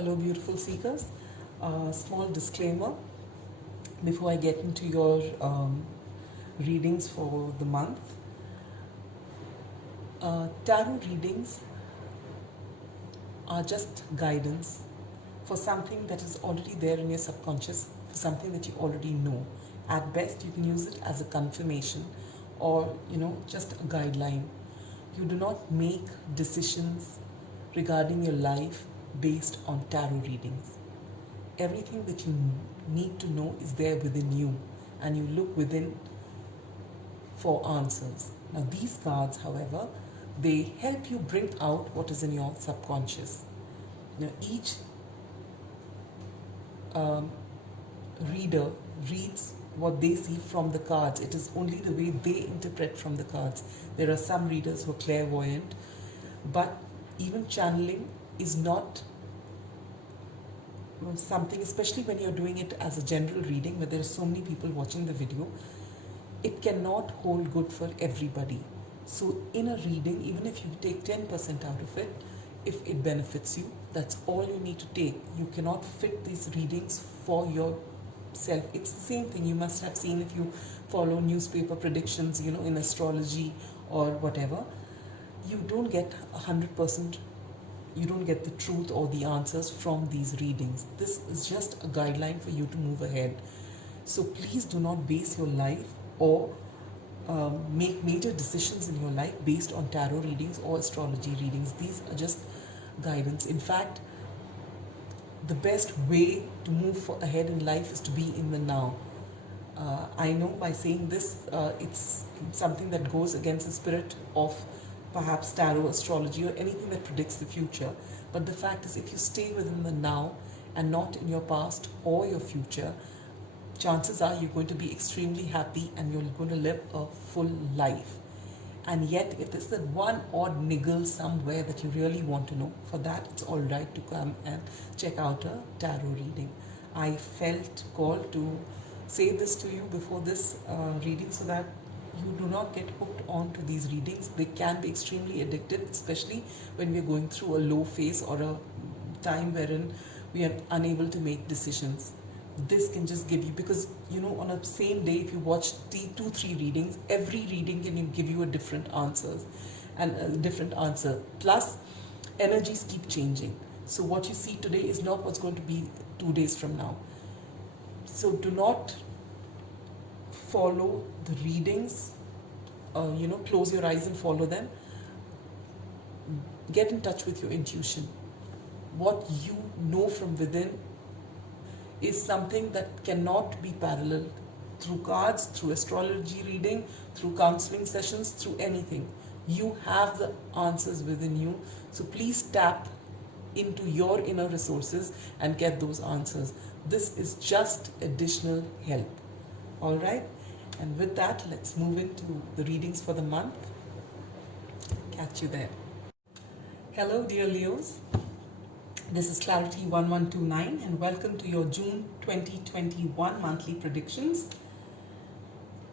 Hello, beautiful seekers. Small disclaimer before I get into your readings for the month. Tarot readings are just guidance for something that is already there in your subconscious, for something that you already know. At best, you can use it as a confirmation or, just a guideline. You do not make decisions regarding your life based on tarot readings. Everything that you need to know is there within you, and you look within for answers. Now, these cards, however, they help you bring out what is in your subconscious. Now, each reader reads what they see from the cards. It is only the way they interpret from the cards. There are some readers who are clairvoyant, but even channeling is not something, especially when you're doing it as a general reading where there are so many people watching the video, it cannot hold good for everybody. So in a reading, even if you take 10% out of it, if it benefits you, that's all you need to take. You cannot fit these readings for yourself. It's the same thing you must have seen if you follow newspaper predictions, in astrology or whatever. You don't get 100%, you don't get the truth or the answers from these readings. This is just a guideline for you to move ahead. So please do not base your life or make major decisions in your life based on tarot readings or astrology readings. These are just guidance. In fact, the best way to move ahead in life is to be in the now. I know by saying this, it's something that goes against the spirit of perhaps tarot, astrology, or anything that predicts the future. But the fact is, if you stay within the now and not in your past or your future, chances are you're going to be extremely happy and you're going to live a full life. And yet, if there's that one odd niggle somewhere that you really want to know, for that it's all right to come and check out a tarot reading. I felt called to say this to you before this reading so that you do not get hooked on to these readings. They can be extremely addictive, especially when we're going through a low phase or a time wherein we are unable to make decisions. This can just give you, because on a same day, if you watch 2-3 readings, every reading can give you a different answers and a different answer. Plus, energies keep changing. So what you see today is not what's going to be 2 days from now. So do not follow the readings, close your eyes and follow them. Get in touch with your intuition. What you know from within is something that cannot be paralleled through cards, through astrology reading, through counseling sessions, through anything. You have the answers within you. So please tap into your inner resources and get those answers. This is just additional help. All right? And with that, let's move into the readings for the month. Catch you there. Hello, dear Leos. This is Clarity 1129 and welcome to your June 2021 monthly predictions.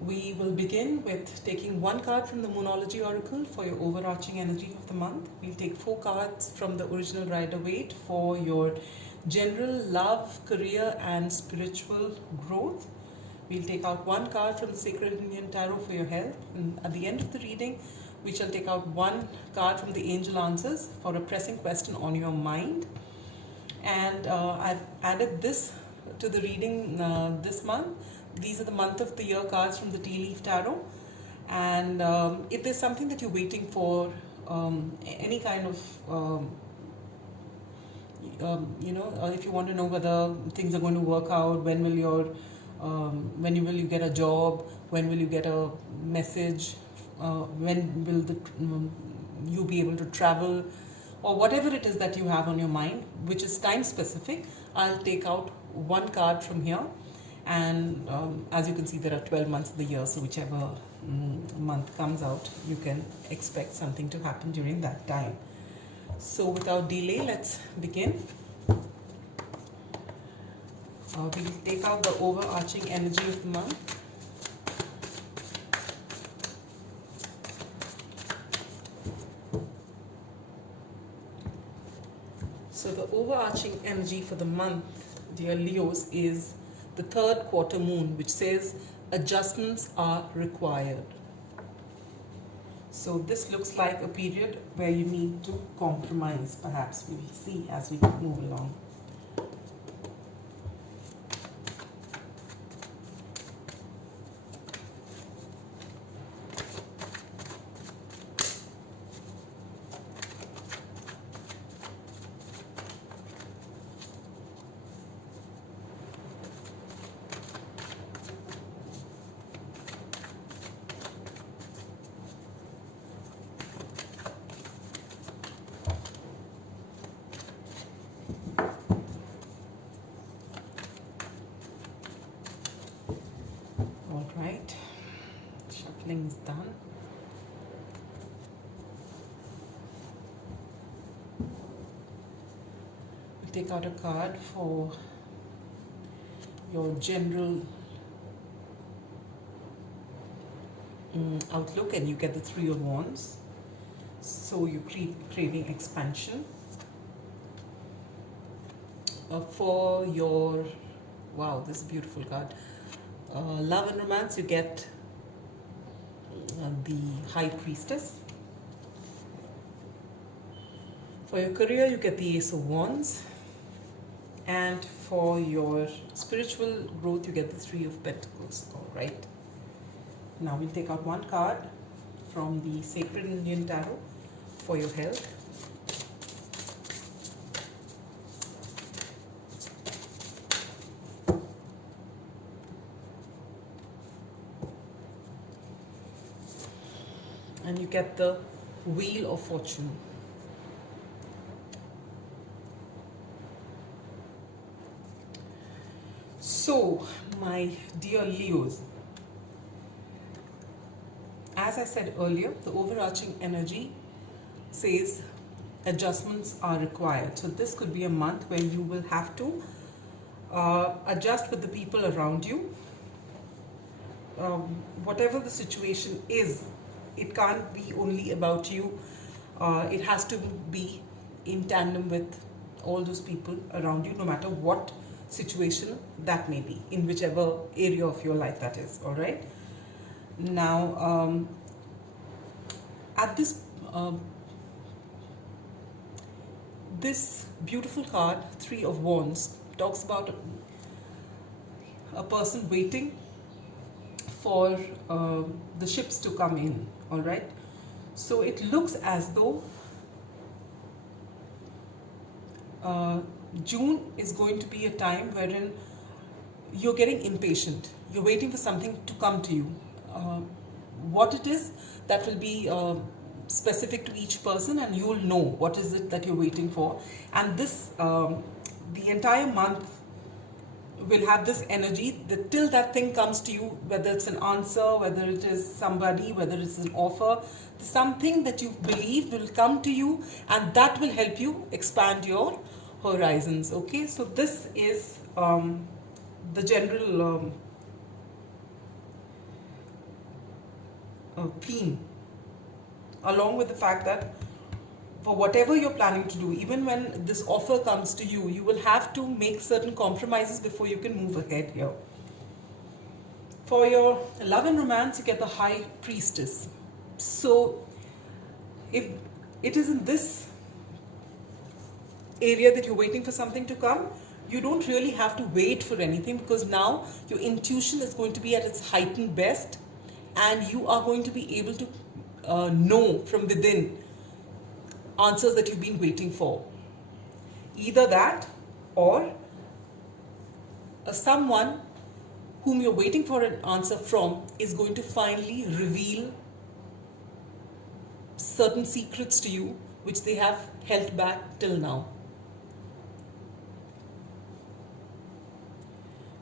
We will begin with taking one card from the Moonology Oracle for your overarching energy of the month. We'll take 4 cards from the original Rider-Waite for your general love, career and spiritual growth. We'll take out 1 card from the Sacred Indian Tarot for your health. And at the end of the reading, we shall take out 1 card from the Angel Answers for a pressing question on your mind. And I've added this to the reading this month. These are the month of the year cards from the Tea Leaf Tarot. And if there's something that you're waiting for, any kind of, if you want to know whether things are going to work out, when will you get a job, when will you get a message, when will you be able to travel, or whatever it is that you have on your mind, which is time specific, I'll take out 1 card from here. And as you can see, there are 12 months of the year, so whichever month comes out, you can expect something to happen during that time. So without delay, let's begin. We'll take out the overarching energy of the month. So the overarching energy for the month, dear Leos, is the third quarter moon, which says adjustments are required. So this looks like a period where you need to compromise. Perhaps we will see as we move along. All right, shuffling is done. We'll take out a card for your general outlook, and you get the Three of Wands. So you're craving expansion. For your, wow, this is a beautiful card. Love and romance, you get the High Priestess. For your career, you get the Ace of Wands. And for your spiritual growth, you get the Three of Pentacles. All right. Now we'll take out one card from the Sacred Indian Tarot for your health. And you get the Wheel of Fortune. So, my dear Leos, as I said earlier, the overarching energy says adjustments are required. So this could be a month where you will have to adjust with the people around you. Whatever the situation is, it can't be only about you. It has to be in tandem with all those people around you, no matter what situation that may be, in whichever area of your life that is. All right. Now, at this this beautiful card, Three of Wands, talks about a person waiting for the ships to come in. All right. So it looks as though June is going to be a time wherein you're getting impatient. You're waiting for something to come to you. What it is, that will be specific to each person, and you'll know what is it that you're waiting for. And this, the entire month will have this energy that till that thing comes to you, whether it's an answer, whether it is somebody, whether it's an offer, something that you believe will come to you, and that will help you expand your horizons. Okay, so this is the general theme, along with the fact that for whatever you're planning to do, even when this offer comes to you, you will have to make certain compromises before you can move ahead here. For your love and romance, you get the High Priestess. So if it is in this area that you're waiting for something to come, you don't really have to wait for anything, because now your intuition is going to be at its heightened best, and you are going to be able to know from within answers that you've been waiting for. Either that, or someone whom you're waiting for an answer from is going to finally reveal certain secrets to you which they have held back till now.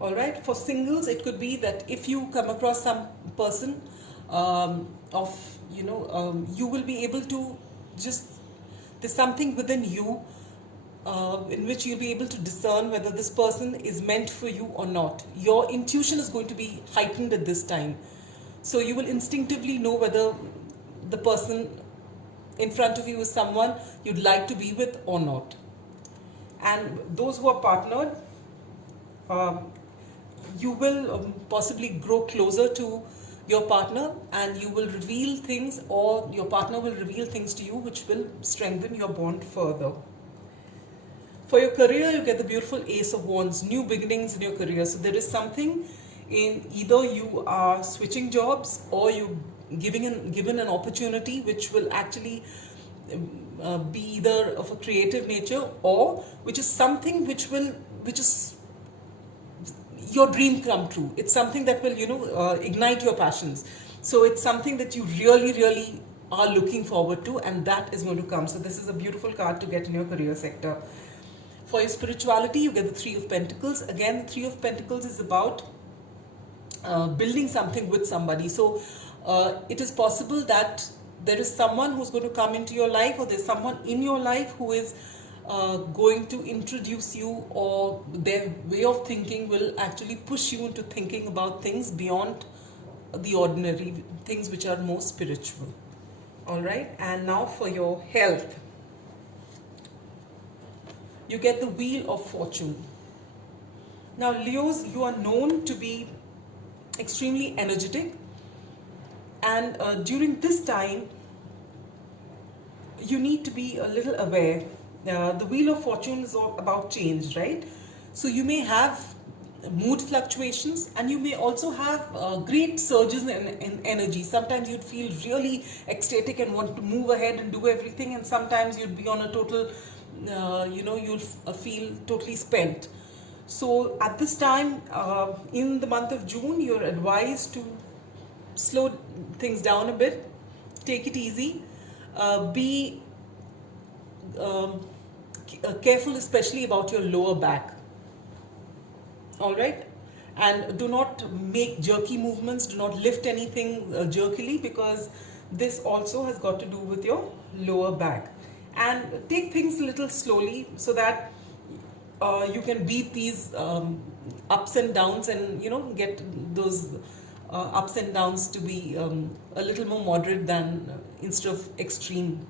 All right, for singles, it could be that if you come across some person you will be able to just, there's something within you in which you'll be able to discern whether this person is meant for you or not. Your intuition is going to be heightened at this time. So you will instinctively know whether the person in front of you is someone you'd like to be with or not. And those who are partnered, you will possibly grow closer to your partner, and you will reveal things, or your partner will reveal things to you which will strengthen your bond further. For your career, you get the beautiful Ace of Wands, new beginnings in your career. So there is something in either you are switching jobs, or you given an opportunity which will actually be either of a creative nature, or which is something which is your dream come true. It's something that will ignite your passions. So it's something that you really are looking forward to, and that is going to come. So this is a beautiful card to get in your career sector. For your spirituality, you get the Three of Pentacles. Again, the Three of Pentacles is about building something with somebody. So it is possible that there is someone who's going to come into your life, or there's someone in your life who is going to introduce you, or their way of thinking will actually push you into thinking about things beyond the ordinary, things which are more spiritual. All right, and now for your health, you get the Wheel of Fortune. Now, Leos, you are known to be extremely energetic, and during this time, you need to be a little aware. The Wheel of Fortune is all about change, right? So you may have mood fluctuations, and you may also have great surges in energy. Sometimes you'd feel really ecstatic and want to move ahead and do everything, and sometimes you'd be on a total you'll feel totally spent. So at this time, in the month of June, you're advised to slow things down a bit, take it easy, be careful especially about your lower back. All right, and do not make jerky movements, do not lift anything jerkily, because this also has got to do with your lower back. And take things a little slowly, so that you can beat these ups and downs, and get those ups and downs to be a little more moderate than instead of extreme,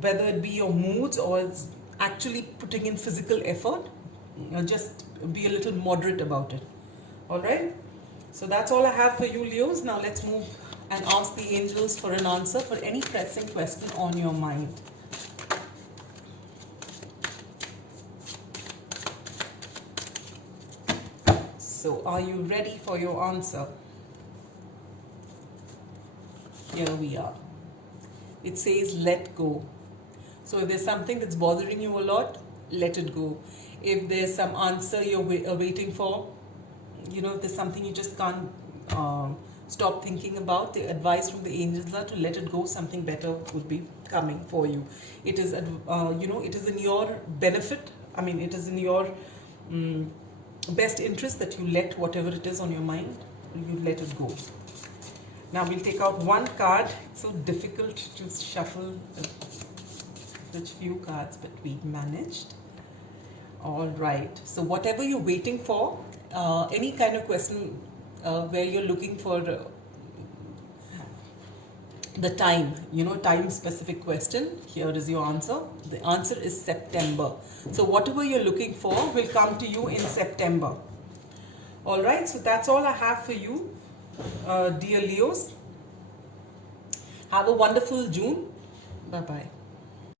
whether it be your moods or it's actually putting in physical effort. Just be a little moderate about it. All right, so that's all I have for you, Leos. Now let's move and ask the angels for an answer for any pressing question on your mind. So are you ready for your answer? Here we are. It says let go. So if there's something that's bothering you a lot, let it go. If there's some answer you're waiting for, if there's something you just can't stop thinking about, the advice from the angels are to let it go. Something better would be coming for you. It is it is in your benefit. I mean, it is in your best interest that you let whatever it is on your mind, you let it go. Now we'll take out one card. It's so difficult to shuffle such few cards, but we managed. All right, so whatever you're waiting for, any kind of question where you're looking for the time, time specific question, here is your answer. The answer is September. So whatever you're looking for will come to you in September. All right, so that's all I have for you, dear Leos. Have a wonderful June. Bye-bye.